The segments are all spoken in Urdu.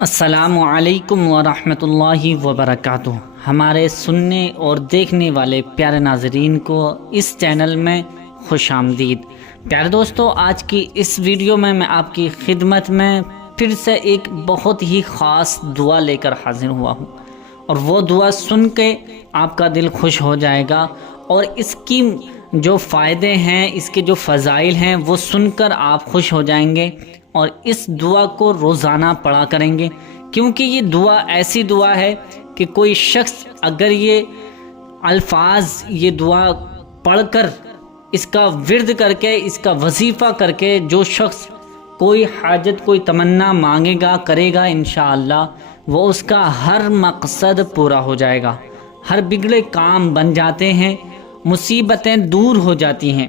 السلام علیکم ورحمۃ اللہ وبرکاتہ۔ ہمارے سننے اور دیکھنے والے پیارے ناظرین کو اس چینل میں خوش آمدید۔ پیارے دوستو، آج کی اس ویڈیو میں آپ کی خدمت میں پھر سے ایک بہت ہی خاص دعا لے کر حاضر ہوا ہوں، اور وہ دعا سن کے آپ کا دل خوش ہو جائے گا، اور اس کی جو فائدے ہیں، اس کے جو فضائل ہیں، وہ سن کر آپ خوش ہو جائیں گے، اور اس دعا کو روزانہ پڑھا کریں گے، کیونکہ یہ دعا ایسی دعا ہے کہ کوئی شخص اگر یہ الفاظ، یہ دعا پڑھ کر، اس کا ورد کر کے، اس کا وظیفہ کر کے، جو شخص کوئی حاجت، کوئی تمنا مانگے گا، کرے گا، انشاءاللہ وہ اس کا ہر مقصد پورا ہو جائے گا، ہر بگڑے کام بن جاتے ہیں، مصیبتیں دور ہو جاتی ہیں۔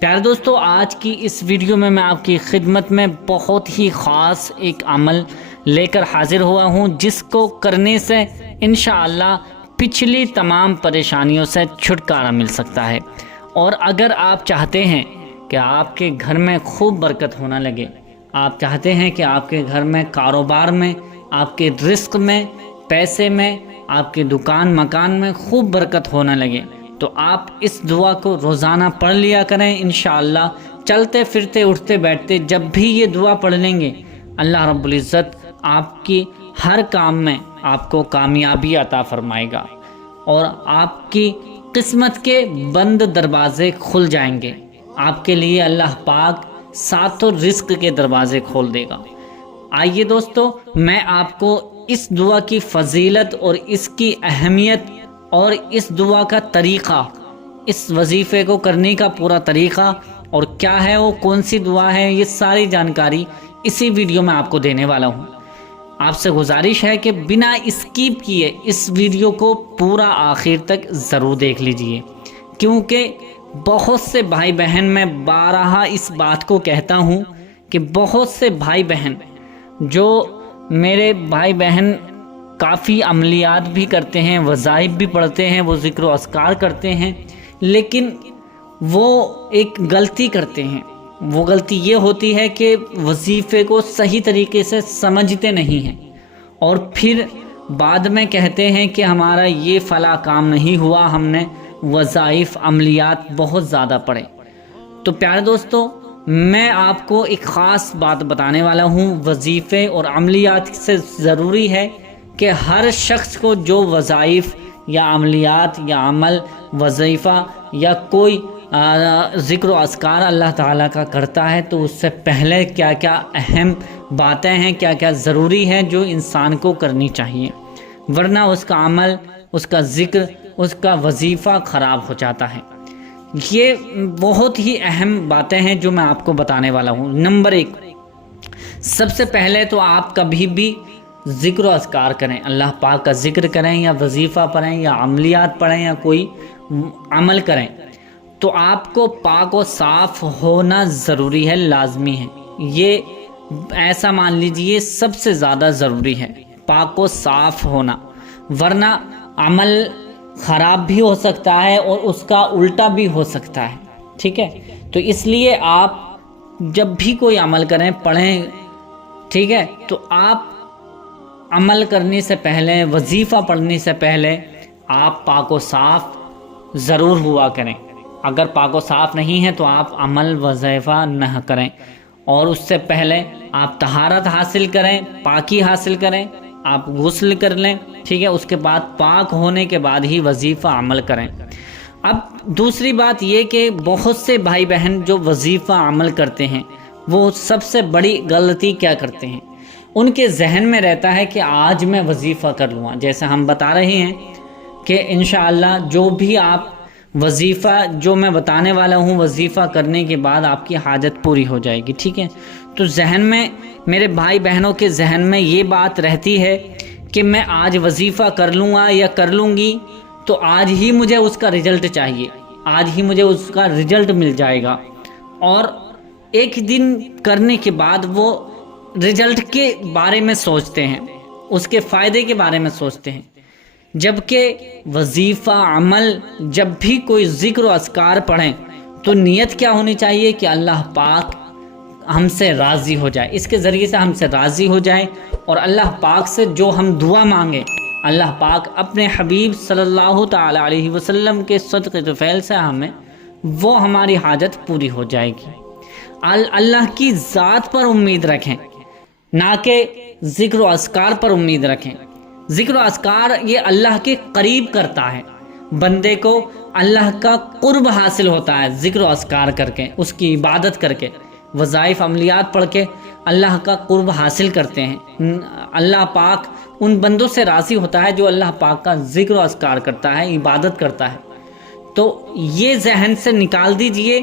پیارے دوستو، آج کی اس ویڈیو میں آپ کی خدمت میں بہت ہی خاص ایک عمل لے کر حاضر ہوا ہوں، جس کو کرنے سے انشاءاللہ پچھلی تمام پریشانیوں سے چھٹکارا مل سکتا ہے۔ اور اگر آپ چاہتے ہیں کہ آپ کے گھر میں خوب برکت ہونا لگے، آپ چاہتے ہیں کہ آپ کے گھر میں، کاروبار میں، آپ کے رزق میں، پیسے میں، آپ کے دکان مکان میں خوب برکت ہونا لگے، تو آپ اس دعا کو روزانہ پڑھ لیا کریں۔ انشاءاللہ چلتے پھرتے اٹھتے بیٹھتے جب بھی یہ دعا پڑھ لیں گے، اللہ رب العزت آپ کی ہر کام میں آپ کو کامیابی عطا فرمائے گا، اور آپ کی قسمت کے بند دروازے کھل جائیں گے۔ آپ کے لیے اللہ پاک ساتوں رزق کے دروازے کھول دے گا۔ آئیے دوستو، میں آپ کو اس دعا کی فضیلت اور اس کی اہمیت اور اس دعا کا طریقہ، اس وظیفے کو کرنے کا پورا طریقہ، اور کیا ہے وہ، کون سی دعا ہے، یہ ساری جانکاری اسی ویڈیو میں آپ کو دینے والا ہوں۔ آپ سے گزارش ہے کہ بنا اسکیپ کیے اس ویڈیو کو پورا آخر تک ضرور دیکھ لیجئے، کیونکہ بہت سے بھائی بہن، میں بارہا اس بات کو کہتا ہوں کہ بہت سے بھائی بہن، جو میرے بھائی بہن کافی عملیات بھی کرتے ہیں، وظائف بھی پڑھتے ہیں، وہ ذکر و اذکار کرتے ہیں، لیکن وہ ایک غلطی کرتے ہیں۔ وہ غلطی یہ ہوتی ہے کہ وظیفے کو صحیح طریقے سے سمجھتے نہیں ہیں، اور پھر بعد میں کہتے ہیں کہ ہمارا یہ فلاں کام نہیں ہوا، ہم نے وظائف، عملیات بہت زیادہ پڑھے۔ تو پیارے دوستو، میں آپ کو ایک خاص بات بتانے والا ہوں۔ وظیفے اور عملیات سے ضروری ہے کہ ہر شخص کو جو وظائف یا عملیات یا عمل، وظیفہ یا کوئی ذکر و اذکار اللہ تعالیٰ کا کرتا ہے، تو اس سے پہلے کیا کیا اہم باتیں ہیں، کیا کیا ضروری ہیں جو انسان کو کرنی چاہیے، ورنہ اس کا عمل، اس کا ذکر، اس کا وظیفہ خراب ہو جاتا ہے۔ یہ بہت ہی اہم باتیں ہیں جو میں آپ کو بتانے والا ہوں۔ نمبر 1، سب سے پہلے تو آپ کبھی بھی ذکر و اذکار کریں، اللہ پاک کا ذکر کریں، یا وظیفہ پڑھیں، یا عملیات پڑھیں، یا کوئی عمل کریں، تو آپ کو پاک و صاف ہونا ضروری ہے، لازمی ہے۔ یہ ایسا مان لیجئے سب سے زیادہ ضروری ہے، پاک و صاف ہونا، ورنہ عمل خراب بھی ہو سکتا ہے اور اس کا الٹا بھی ہو سکتا ہے، ٹھیک ہے؟ تو اس لیے آپ جب بھی کوئی عمل کریں، پڑھیں، ٹھیک ہے، تو آپ عمل کرنے سے پہلے، وظیفہ پڑھنے سے پہلے آپ پاک و صاف ضرور ہوا کریں۔ اگر پاک و صاف نہیں ہے تو آپ عمل، وظیفہ نہ کریں، اور اس سے پہلے آپ طہارت حاصل کریں، پاکی حاصل کریں، آپ غسل کر لیں، ٹھیک ہے؟ اس کے بعد پاک ہونے کے بعد ہی وظیفہ عمل کریں۔ اب دوسری بات یہ کہ بہت سے بھائی بہن جو وظیفہ عمل کرتے ہیں، وہ سب سے بڑی غلطی کیا کرتے ہیں، ان کے ذہن میں رہتا ہے کہ آج میں وظیفہ کر لوں گا۔ جیسے ہم بتا رہے ہیں کہ انشاءاللہ جو بھی آپ وظیفہ، جو میں بتانے والا ہوں، وظیفہ کرنے کے بعد آپ کی حاجت پوری ہو جائے گی، ٹھیک ہے؟ تو ذہن میں، میرے بھائی بہنوں کے ذہن میں یہ بات رہتی ہے کہ میں آج وظیفہ کر لوں گا یا کر لوں گی، تو آج ہی مجھے اس کا رزلٹ چاہیے، آج ہی مجھے اس کا رزلٹ مل جائے گا، اور ایک دن کرنے کے بعد وہ رزلٹ کے بارے میں سوچتے ہیں، اس کے فائدے کے بارے میں سوچتے ہیں، جبکہ وظیفہ، عمل، جب بھی کوئی ذکر و اذکار پڑھیں تو نیت کیا ہونی چاہیے کہ اللہ پاک ہم سے راضی ہو جائے، اس کے ذریعے سے ہم سے راضی ہو جائے، اور اللہ پاک سے جو ہم دعا مانگیں اللہ پاک اپنے حبیب صلی اللہ تعالی علیہ وسلم کے صدقے طفیل سے وہ ہماری حاجت پوری ہو جائے گی۔ اللہ کی ذات پر امید رکھیں، نہ کہ ذکر و اذکار پر امید رکھیں۔ ذکر و اذکار یہ اللہ کے قریب کرتا ہے، بندے کو اللہ کا قرب حاصل ہوتا ہے ذکر و اذکار کر کے، اس کی عبادت کر کے، وظائف عملیات پڑھ کے اللہ کا قرب حاصل کرتے ہیں۔ اللہ پاک ان بندوں سے راضی ہوتا ہے جو اللہ پاک کا ذکر و اذکار کرتا ہے، عبادت کرتا ہے۔ تو یہ ذہن سے نکال دیجئے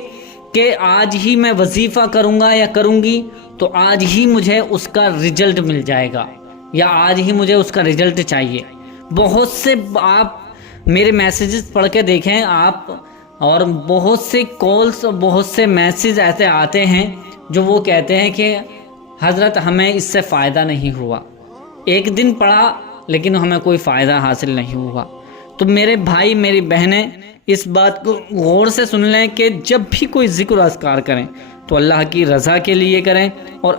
کہ آج ہی میں وظیفہ کروں گا یا کروں گی تو آج ہی مجھے اس کا رزلٹ مل جائے گا، یا آج ہی مجھے اس کا رزلٹ چاہیے۔ بہت سے آپ میرے میسیجز پڑھ کے دیکھیں آپ، اور بہت سے کالز اور بہت سے میسیج ایسے آتے ہیں جو وہ کہتے ہیں کہ حضرت ہمیں اس سے فائدہ نہیں ہوا، ایک دن پڑھا لیکن ہمیں کوئی فائدہ حاصل نہیں ہوا۔ تو میرے بھائی میری بہنیں اس بات کو غور سے سن لیں کہ جب بھی کوئی ذکر و اذکار کریں تو اللہ کی رضا کے لیے کریں، اور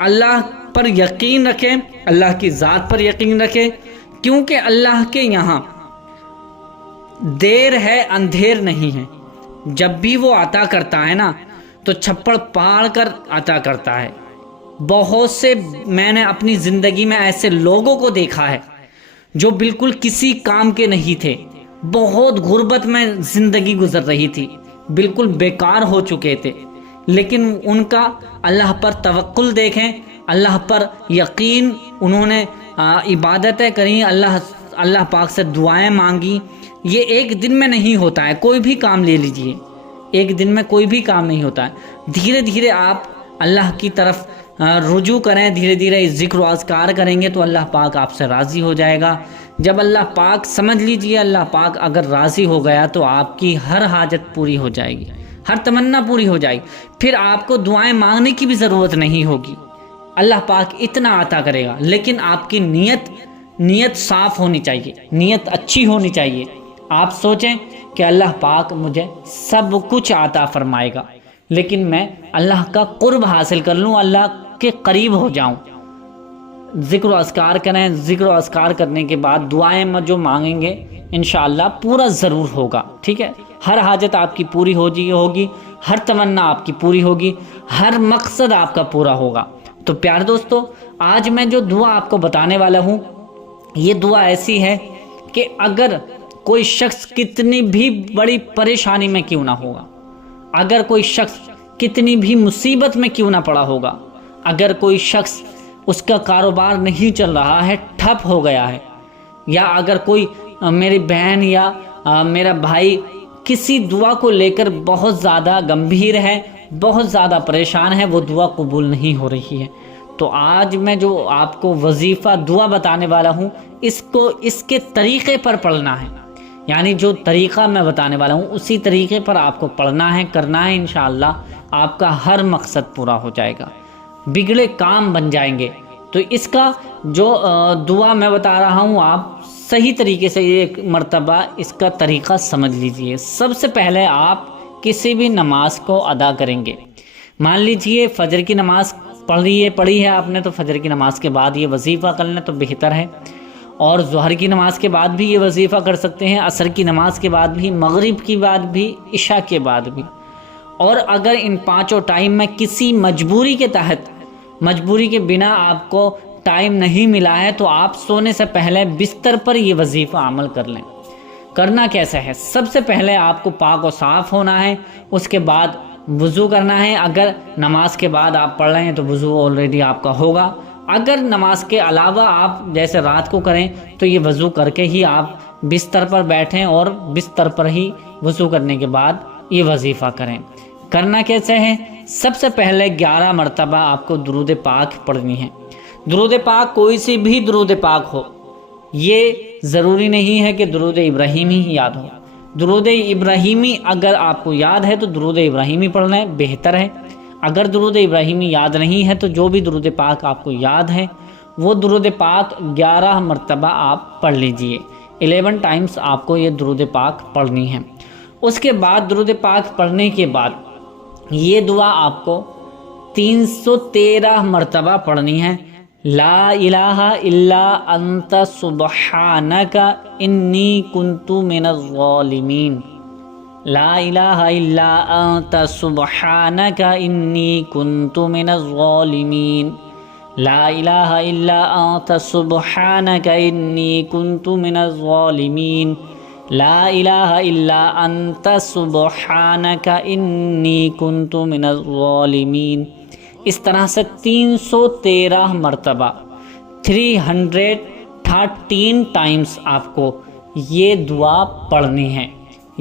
اللہ پر یقین رکھیں، اللہ کی ذات پر یقین رکھیں، کیونکہ اللہ کے یہاں دیر ہے اندھیر نہیں ہے۔ جب بھی وہ عطا کرتا ہے نا تو چھپڑ پاڑ کر عطا کرتا ہے۔ بہت سے میں نے اپنی زندگی میں ایسے لوگوں کو دیکھا ہے جو بالکل کسی کام کے نہیں تھے، بہت غربت میں زندگی گزر رہی تھی، بالکل بیکار ہو چکے تھے، لیکن ان کا اللہ پر توکل دیکھیں، اللہ پر یقین، انہوں نے عبادتیں کریں، اللہ پاک سے دعائیں مانگی۔ یہ ایک دن میں نہیں ہوتا ہے، کوئی بھی کام لے لیجئے، ایک دن میں کوئی بھی کام نہیں ہوتا ہے۔ دھیرے دھیرے آپ اللہ کی طرف رجوع کریں، دھیرے دھیرے ذکر و اذکار کریں گے تو اللہ پاک آپ سے راضی ہو جائے گا۔ جب اللہ پاک سمجھ لیجئے اللہ پاک اگر راضی ہو گیا تو آپ کی ہر حاجت پوری ہو جائے گی، ہر تمنا پوری ہو جائے گی، پھر آپ کو دعائیں مانگنے کی بھی ضرورت نہیں ہوگی۔ اللہ پاک اتنا عطا کرے گا، لیکن آپ کی نیت صاف ہونی چاہیے، نیت اچھی ہونی چاہیے۔ آپ سوچیں کہ اللہ پاک مجھے سب کچھ عطا فرمائے گا، لیکن میں اللہ کا قرب حاصل کر لوں، اللہ کے قریب ہو جاؤں۔ ذکر و اذکار کریں، ذکر و اذکار کرنے کے بعد دعائیں جو مانگیں گے انشاءاللہ پورا ضرور ہوگا، ٹھیک ہے؟ ہر حاجت آپ کی پوری ہوگی، ہر تمنا آپ کی پوری ہوگی، ہر مقصد آپ کا پورا ہوگا۔ تو پیارے دوستو، آج میں جو دعا آپ کو بتانے والا ہوں یہ دعا ایسی ہے کہ اگر کوئی شخص کتنی بھی بڑی پریشانی میں کیوں نہ ہوگا، اگر کوئی شخص کتنی بھی مصیبت میں کیوں نہ پڑا ہوگا، اگر کوئی شخص اس کا کاروبار نہیں چل رہا ہے، ٹھپ ہو گیا ہے، یا اگر کوئی میری بہن یا میرا بھائی کسی دعا کو لے کر بہت زیادہ گمبھیر ہے، بہت زیادہ پریشان ہے، وہ دعا قبول نہیں ہو رہی ہے، تو آج میں جو آپ کو وظیفہ دعا بتانے والا ہوں اس کے طریقے پر پڑھنا ہے، یعنی جو طریقہ میں بتانے والا ہوں اسی طریقے پر آپ کو پڑھنا ہے، کرنا ہے، انشاءاللہ آپ کا ہر مقصد پورا ہو جائے گا، بگڑے کام بن جائیں گے۔ تو اس کا جو دعا میں بتا رہا ہوں آپ صحیح طریقے سے ایک مرتبہ اس کا طریقہ سمجھ لیجئے۔ سب سے پہلے آپ کسی بھی نماز کو ادا کریں گے، مان لیجئے فجر کی نماز پڑھی ہے آپ نے، تو فجر کی نماز کے بعد یہ وظیفہ کر لیں تو بہتر ہے، اور ظہر کی نماز کے بعد بھی یہ وظیفہ کر سکتے ہیں، عصر کی نماز کے بعد بھی، مغرب کی بعد بھی، عشاء کے بعد بھی۔ اور اگر ان پانچوں ٹائم میں کسی مجبوری کے تحت، مجبوری کے بنا آپ کو ٹائم نہیں ملا ہے تو آپ سونے سے پہلے بستر پر یہ وظیفہ عمل کر لیں۔ کرنا کیسا ہے؟ سب سے پہلے آپ کو پاک و صاف ہونا ہے، اس کے بعد وضو کرنا ہے۔ اگر نماز کے بعد آپ پڑھ رہے ہیں تو وضو آلریڈی آپ کا ہوگا، اگر نماز کے علاوہ آپ جیسے رات کو کریں تو یہ وضو کر کے ہی آپ بستر پر بیٹھیں اور بستر پر ہی وضو کرنے کے بعد یہ وظیفہ کریں۔ کرنا کیسے ہے؟ سب سے پہلے 11 مرتبہ آپ کو درود پاک پڑھنی ہے۔ درود پاک کوئی سی بھی درود پاک ہو، یہ ضروری نہیں ہے کہ درود ابراہیمی ہی یاد ہو۔ درود ابراہیمی اگر آپ کو یاد ہے تو درود ابراہیمی پڑھ لیں، بہتر ہے۔ اگر درود ابراہیمی یاد نہیں ہے تو جو بھی درود پاک آپ کو یاد ہے وہ درود پاک 11 مرتبہ آپ پڑھ لیجئے، 11 ٹائمز آپ کو یہ درود پاک پڑھنی ہے۔ اس کے بعد درود پاک پڑھنے کے بعد یہ دعا آپ کو 313 مرتبہ پڑھنی ہے، لا الہ الا انت سبحانک انی کنت من الظالمین، لا الہ الا انت سبحانک انی کنت من الظالمین، لا الہ الا انت سبحانک انی کنت من الظالمین، لا الہ الا انت سبحانک انی کنت من الظالمین۔ اس طرح سے 313 مرتبہ 313 ٹائمز آپ کو یہ دعا پڑھنی ہے۔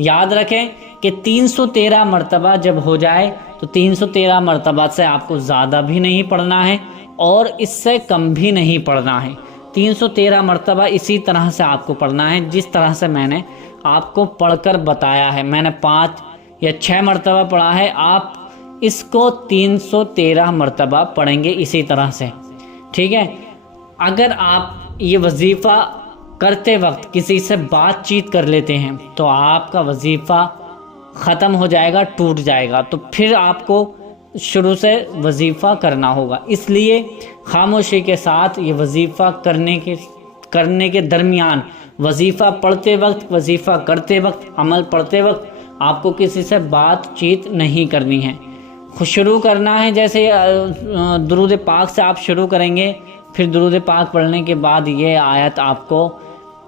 یاد رکھیں کہ 313 مرتبہ جب ہو جائے تو 313 مرتبہ سے آپ کو زیادہ بھی نہیں پڑھنا ہے اور اس سے کم بھی نہیں پڑھنا ہے۔ 313 مرتبہ اسی طرح سے آپ کو پڑھنا ہے جس طرح سے میں نے آپ کو پڑھ کر بتایا ہے۔ میں نے 5 یا 6 مرتبہ پڑھا ہے، آپ اس کو 313 مرتبہ پڑھیں گے اسی طرح سے، ٹھیک ہے۔ اگر آپ یہ وظیفہ کرتے وقت کسی سے بات چیت کر لیتے ہیں تو آپ کا وظیفہ ختم ہو جائے گا، ٹوٹ جائے گا، تو پھر آپ کو شروع سے وظیفہ کرنا ہوگا۔ اس لیے خاموشی کے ساتھ یہ وظیفہ کرنے کے درمیان، وظیفہ پڑھتے وقت، وظیفہ کرتے وقت، عمل پڑھتے وقت آپ کو کسی سے بات چیت نہیں کرنی ہے۔ شروع کرنا ہے جیسے درود پاک سے آپ شروع کریں گے، پھر درود پاک پڑھنے کے بعد یہ آیت آپ کو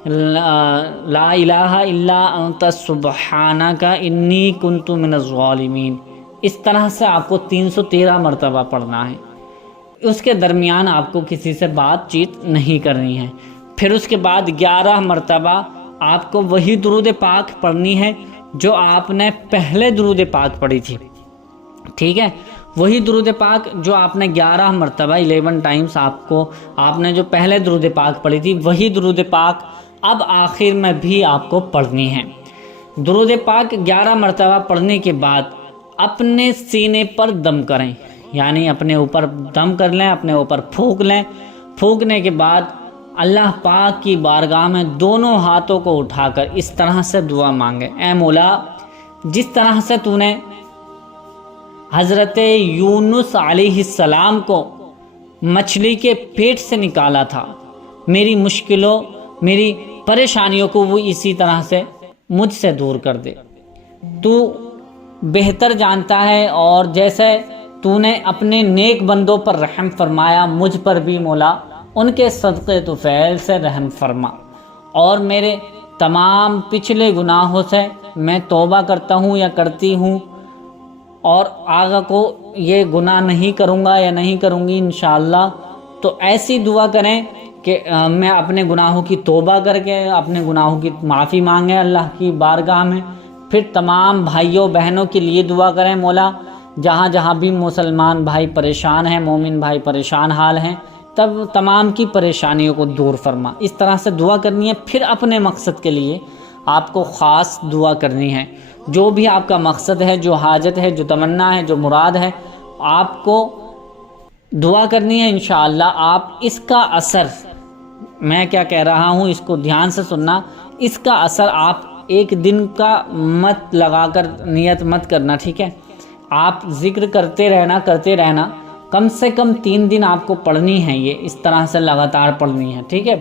لا الہ الا انت سبحانک انی کنت من الظالمین، اس طرح سے آپ کو 313 مرتبہ پڑھنا ہے۔ اس کے درمیان آپ کو کسی سے بات چیت نہیں کرنی ہے۔ پھر اس کے بعد 11 مرتبہ آپ کو وہی درود پاک پڑھنی ہے جو آپ نے پہلے درود پاک پڑھی تھی، ٹھیک ہے۔ وہی درود پاک جو آپ نے 11 مرتبہ 11 ٹائمز آپ نے جو پہلے درود پاک پڑھی تھی، وہی درود پاک اب آخر میں بھی آپ کو پڑھنی ہے۔ درود پاک 11 مرتبہ پڑھنے کے بعد اپنے سینے پر دم کریں، یعنی اپنے اوپر دم کر لیں، اپنے اوپر پھونک لیں۔ پھونکنے کے بعد اللہ پاک کی بارگاہ میں دونوں ہاتھوں کو اٹھا کر اس طرح سے دعا مانگیں، اے مولا، جس طرح سے تو نے حضرت یونس علیہ السلام کو مچھلی کے پیٹ سے نکالا تھا، میری مشکلوں، میری پریشانیوں کو وہ اسی طرح سے مجھ سے دور کر دے۔ تو بہتر جانتا ہے، اور جیسے تو نے اپنے نیک بندوں پر رحم فرمایا، مجھ پر بھی مولا ان کے صدقے تو فعل سے رحم فرما، اور میرے تمام پچھلے گناہوں سے میں توبہ کرتا ہوں یا کرتی ہوں، اور آگے کو یہ گناہ نہیں کروں گا یا نہیں کروں گی انشاءاللہ۔ تو ایسی دعا کریں کہ میں اپنے گناہوں کی توبہ کر کے اپنے گناہوں کی معافی مانگیں اللہ کی بارگاہ میں۔ پھر تمام بھائیوں بہنوں کے لیے دعا کریں، مولا جہاں جہاں بھی مسلمان بھائی پریشان ہیں، مومن بھائی پریشان حال ہیں، تب تمام کی پریشانیوں کو دور فرما۔ اس طرح سے دعا کرنی ہے۔ پھر اپنے مقصد کے لیے آپ کو خاص دعا کرنی ہے، جو بھی آپ کا مقصد ہے، جو حاجت ہے، جو تمنا ہے، جو مراد ہے، آپ کو دعا کرنی ہے انشاءاللہ۔ آپ اس کا اثر، میں کیا کہہ رہا ہوں اس کو دھیان سے سننا، اس کا اثر آپ ایک دن کا مت لگا کر نیت مت کرنا، ٹھیک ہے۔ آپ ذکر کرتے رہنا، کم سے کم 3 دن آپ کو پڑھنی ہے، یہ اس طرح سے لگاتار پڑھنی ہے، ٹھیک ہے۔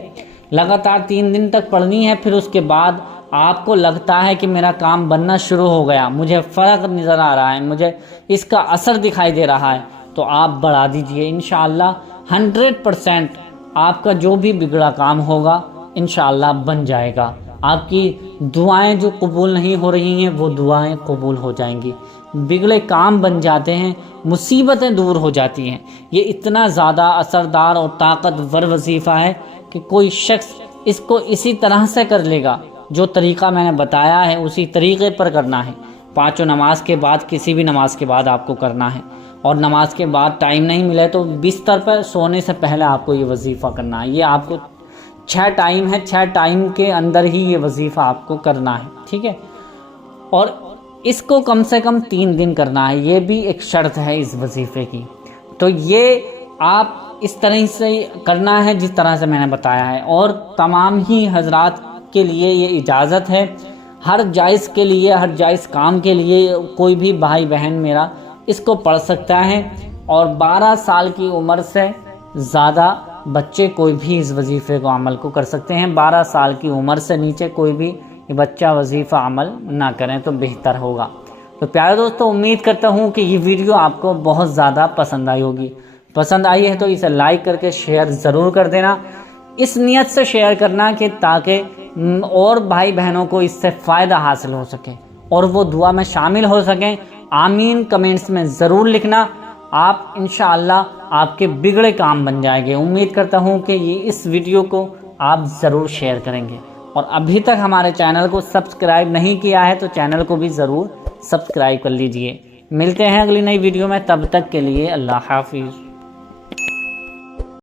لگاتار 3 دن تک پڑھنی ہے۔ پھر اس کے بعد آپ کو لگتا ہے کہ میرا کام بننا شروع ہو گیا، مجھے فرق نظر آ رہا ہے، مجھے اس کا اثر دکھائی دے رہا ہے، تو آپ بڑھا دیجئے انشاءاللہ۔ 100% آپ کا جو بھی بگڑا کام ہوگا انشاءاللہ بن جائے گا۔ آپ کی دعائیں جو قبول نہیں ہو رہی ہیں وہ دعائیں قبول ہو جائیں گی، بگڑے کام بن جاتے ہیں، مصیبتیں دور ہو جاتی ہیں۔ یہ اتنا زیادہ اثردار اور طاقتور وظیفہ ہے کہ کوئی شخص اس کو اسی طرح سے کر لے گا، جو طریقہ میں نے بتایا ہے اسی طریقے پر کرنا ہے۔ 5 نماز کے بعد، کسی بھی نماز کے بعد آپ کو کرنا ہے، اور نماز کے بعد ٹائم نہیں ملے تو بستر پر سونے سے پہلے آپ کو یہ وظیفہ کرنا ہے۔ یہ آپ کو 6 ٹائم ہے، 6 ٹائم کے اندر ہی یہ وظیفہ آپ کو کرنا ہے، ٹھیک ہے۔ اور اس کو کم سے کم 3 دن کرنا ہے، یہ بھی ایک شرط ہے اس وظیفے کی۔ تو یہ آپ اس طرح سے کرنا ہے جس طرح سے میں نے بتایا ہے، اور تمام ہی حضرات کے لیے یہ اجازت ہے، ہر جائز کے لیے، ہر جائز کام کے لیے کوئی بھی بھائی بہن میرا اس کو پڑھ سکتا ہے، اور 12 سال کی عمر سے زیادہ بچے کوئی بھی اس وظیفے کو عمل کو کر سکتے ہیں۔ 12 سال کی عمر سے نیچے کوئی بھی بچہ وظیفہ عمل نہ کریں تو بہتر ہوگا۔ تو پیارے دوستو، امید کرتا ہوں کہ یہ ویڈیو آپ کو بہت زیادہ پسند آئی ہوگی۔ پسند آئی ہے تو اسے لائک کر کے شیئر ضرور کر دینا، اس نیت سے شیئر کرنا کہ تاکہ اور بھائی بہنوں کو اس سے فائدہ حاصل ہو سکے اور وہ دعا میں شامل ہو سکیں۔ آمین کمنٹس میں ضرور لکھنا، آپ انشاءاللہ آپ کے بگڑے کام بن جائیں گے۔ امید کرتا ہوں کہ اس ویڈیو کو آپ ضرور شیئر کریں گے، اور ابھی تک ہمارے چینل کو سبسکرائب نہیں کیا ہے تو چینل کو بھی ضرور سبسکرائب کر لیجئے۔ ملتے ہیں اگلی نئی ویڈیو میں، تب تک کے لیے اللہ حافظ۔